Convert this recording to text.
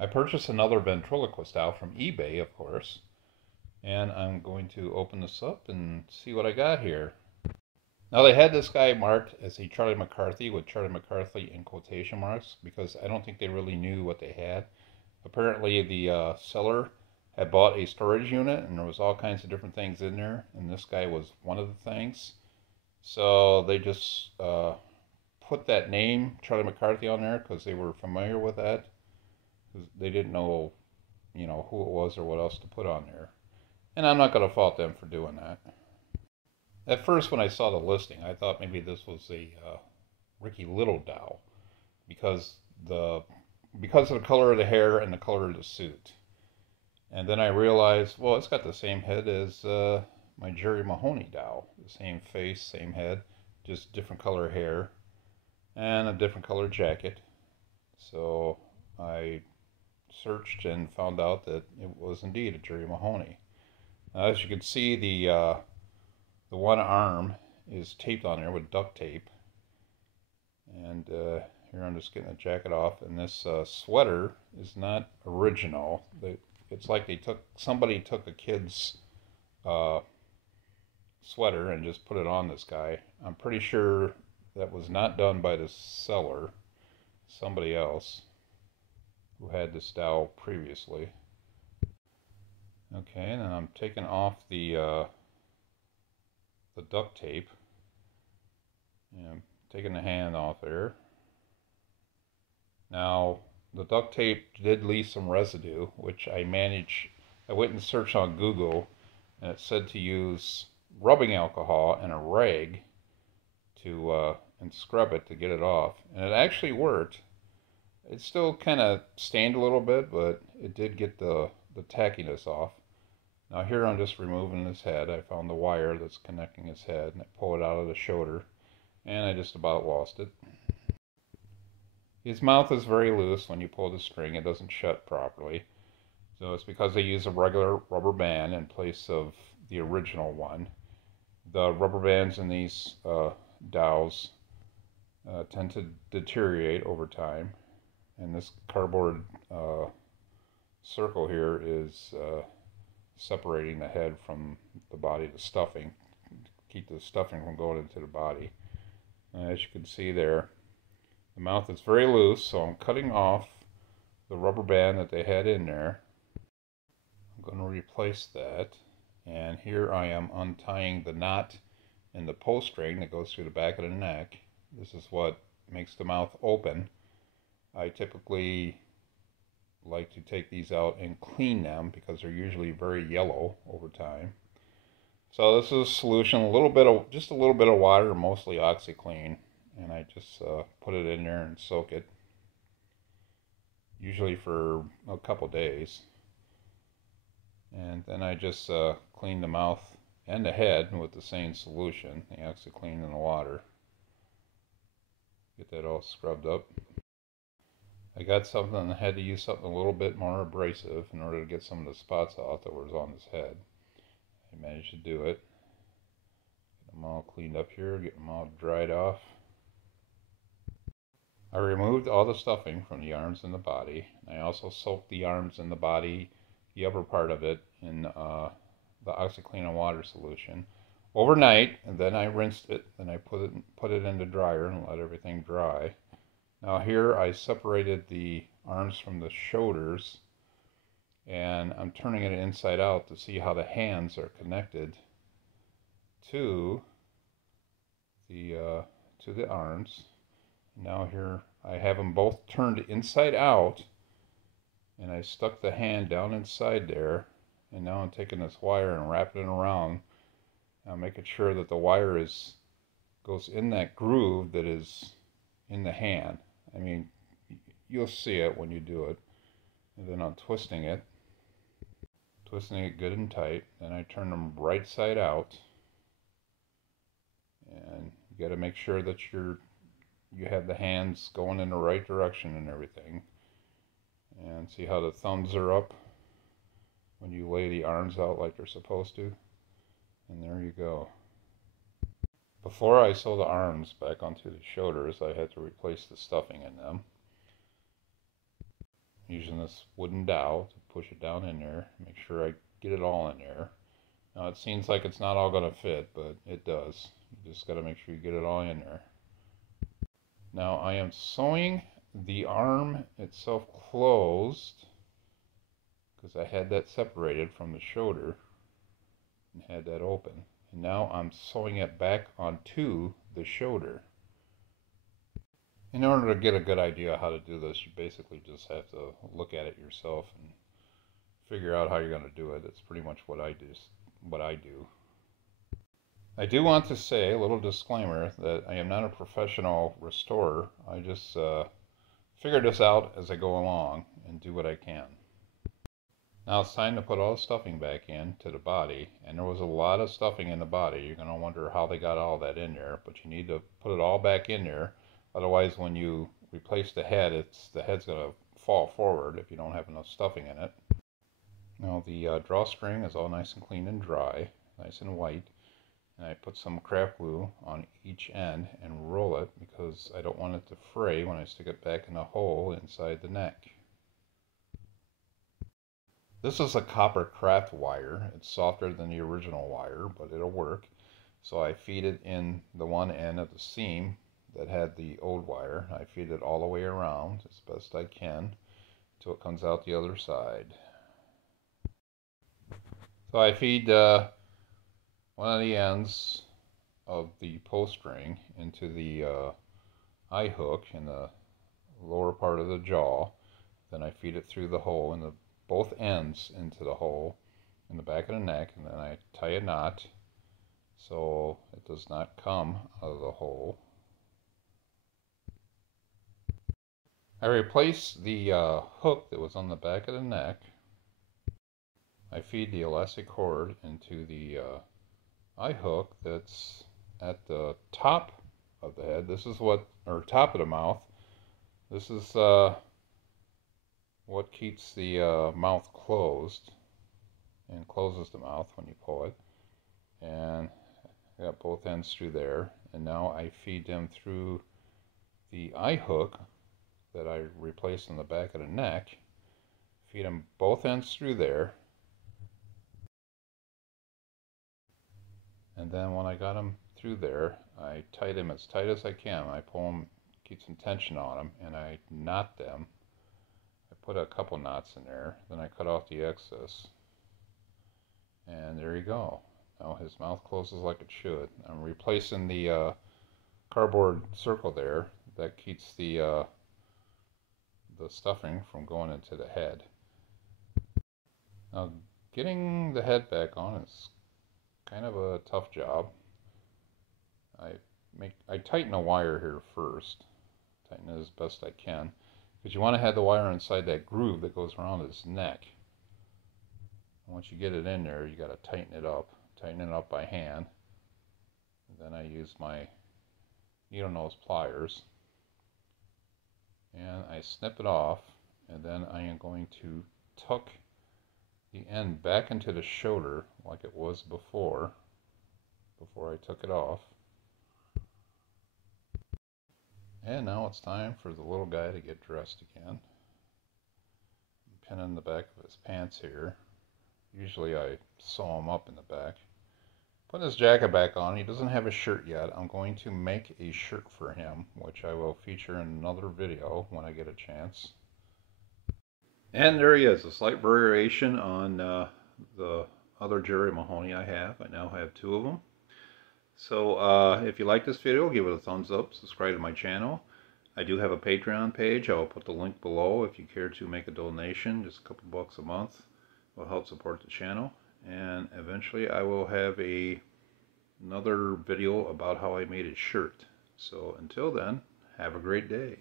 I purchased another ventriloquist owl from eBay, of course, and I'm going to open this up and see what I got here. Now they had this guy marked as a Charlie McCarthy with Charlie McCarthy in quotation marks because I don't think they really knew what they had. Apparently the seller had bought a storage unit and there was all kinds of different things in there, and this guy was one of the things. So they just put that name, Charlie McCarthy, on there because they were familiar with that. They didn't know, who it was or what else to put on there. And I'm not going to fault them for doing that. At first, when I saw the listing, I thought maybe this was a Ricky Little doll because because of the color of the hair and the color of the suit. And then I realized, well, it's got the same head as my Jerry Mahoney doll. The same face, same head, just different color hair and a different color jacket. So I searched and found out that it was indeed a Jerry Mahoney. Now, as you can see, the one arm is taped on there with duct tape. And here I'm just getting the jacket off. And this sweater is not original. It's like somebody took a kid's sweater and just put it on this guy. I'm pretty sure that was not done by the seller. Somebody else who had this doll previously. Okay, and then I'm taking off the duct tape and taking the hand off there. Now the duct tape did leave some residue, which I went and searched on Google, and it said to use rubbing alcohol and a rag to and scrub it to get it off, and it actually worked. It still kind of stained a little bit, but it did get the tackiness off. Now here I'm just removing his head. I found the wire that's connecting his head, and I pull it out of the shoulder, and I just about lost it. His mouth is very loose when you pull the string. It doesn't shut properly. So it's because they use a regular rubber band in place of the original one. The rubber bands in these dowels tend to deteriorate over time. And this cardboard circle here is separating the head from the body, the stuffing, to keep the stuffing from going into the body. And as you can see there, the mouth is very loose, so I'm cutting off the rubber band that they had in there. I'm going to replace that. And here I am untying the knot in the pull string that goes through the back of the neck. This is what makes the mouth open. I typically like to take these out and clean them because they're usually very yellow over time. So this is a solution, just a little bit of water, mostly OxyClean, and I just put it in there and soak it, usually for a couple days. And then I just clean the mouth and the head with the same solution, the OxyClean and the water. Get that all scrubbed up. I got something, I had to use something a little bit more abrasive in order to get some of the spots off that was on his head. I managed to do it. Get them all cleaned up here, get them all dried off. I removed all the stuffing from the arms and the body. I also soaked the arms and the body, the upper part of it, in the OxyClean and water solution overnight, and then I rinsed it, and I put it in the dryer and let everything dry. Now here I separated the arms from the shoulders, and I'm turning it inside out to see how the hands are connected to the arms. Now here I have them both turned inside out, and I stuck the hand down inside there, and now I'm taking this wire and wrapping it around. I'm making sure that the wire goes in that groove that is in the hand. I mean, you'll see it when you do it. And then I'm twisting it good and tight. Then I turn them right side out. And you got to make sure that you have the hands going in the right direction and everything. And see how the thumbs are up when you lay the arms out like they're supposed to. And there you go. Before I sew the arms back onto the shoulders, I had to replace the stuffing in them. using this wooden dowel to push it down in there. Make sure I get it all in there. Now it seems like it's not all going to fit, but it does. You just got to make sure you get it all in there. Now I am sewing the arm itself closed because I had that separated from the shoulder and had that open. And now I'm sewing it back onto the shoulder. In order to get a good idea how to do this, you basically just have to look at it yourself and figure out how you're going to do it. It's pretty much what I do. I do want to say a little disclaimer that I am not a professional restorer. I just figure this out as I go along and do what I can. Now it's time to put all the stuffing back into the body, and there was a lot of stuffing in the body. You're going to wonder how they got all that in there, but you need to put it all back in there. Otherwise, when you replace the head, the head's going to fall forward if you don't have enough stuffing in it. Now the drawstring is all nice and clean and dry, nice and white. And I put some craft glue on each end and roll it because I don't want it to fray when I stick it back in the hole inside the neck. This is a copper craft wire. It's softer than the original wire, but it'll work. So I feed it in the one end of the seam that had the old wire. I feed it all the way around as best I can until it comes out the other side. So I feed one of the ends of the pull string into the eye hook in the lower part of the jaw. Then I feed it through the hole in both ends into the hole in the back of the neck, and then I tie a knot so it does not come out of the hole. I replace the hook that was on the back of the neck. I feed the elastic cord into the eye hook that's at the top of the head. This is or top of the mouth. This is what keeps the mouth closed and closes the mouth when you pull it. And I got both ends through there. And now I feed them through the eye hook that I replaced in the back of the neck. Feed them both ends through there. And then when I got them through there, I tie them as tight as I can. I pull them, keep some tension on them, and I knot them. I put a couple knots in there, then I cut off the excess. And there you go. Now his mouth closes like it should. I'm replacing the cardboard circle there. That keeps the stuffing from going into the head. Now getting the head back on is kind of a tough job. I tighten the wire here first. Tighten it as best I can, because you want to have the wire inside that groove that goes around his neck. And once you get it in there, you got to tighten it up. Tighten it up by hand. And then I use my needle nose pliers and I snip it off, and then I am going to tuck the end back into the shoulder like it was before I took it off. And now it's time for the little guy to get dressed again. I'm pinning the back of his pants here. Usually I sew him up in the back. Putting his jacket back on. He doesn't have a shirt yet. I'm going to make a shirt for him, which I will feature in another video when I get a chance. And there he is, a slight variation on the other Jerry Mahoney I have. I now have two of them. So if you like this video, give it a thumbs up, subscribe to my channel. I do have a Patreon page. I will put the link below if you care to make a donation. Just a couple bucks a month will help support the channel. And eventually I will have another video about how I made a shirt. So until then, have a great day.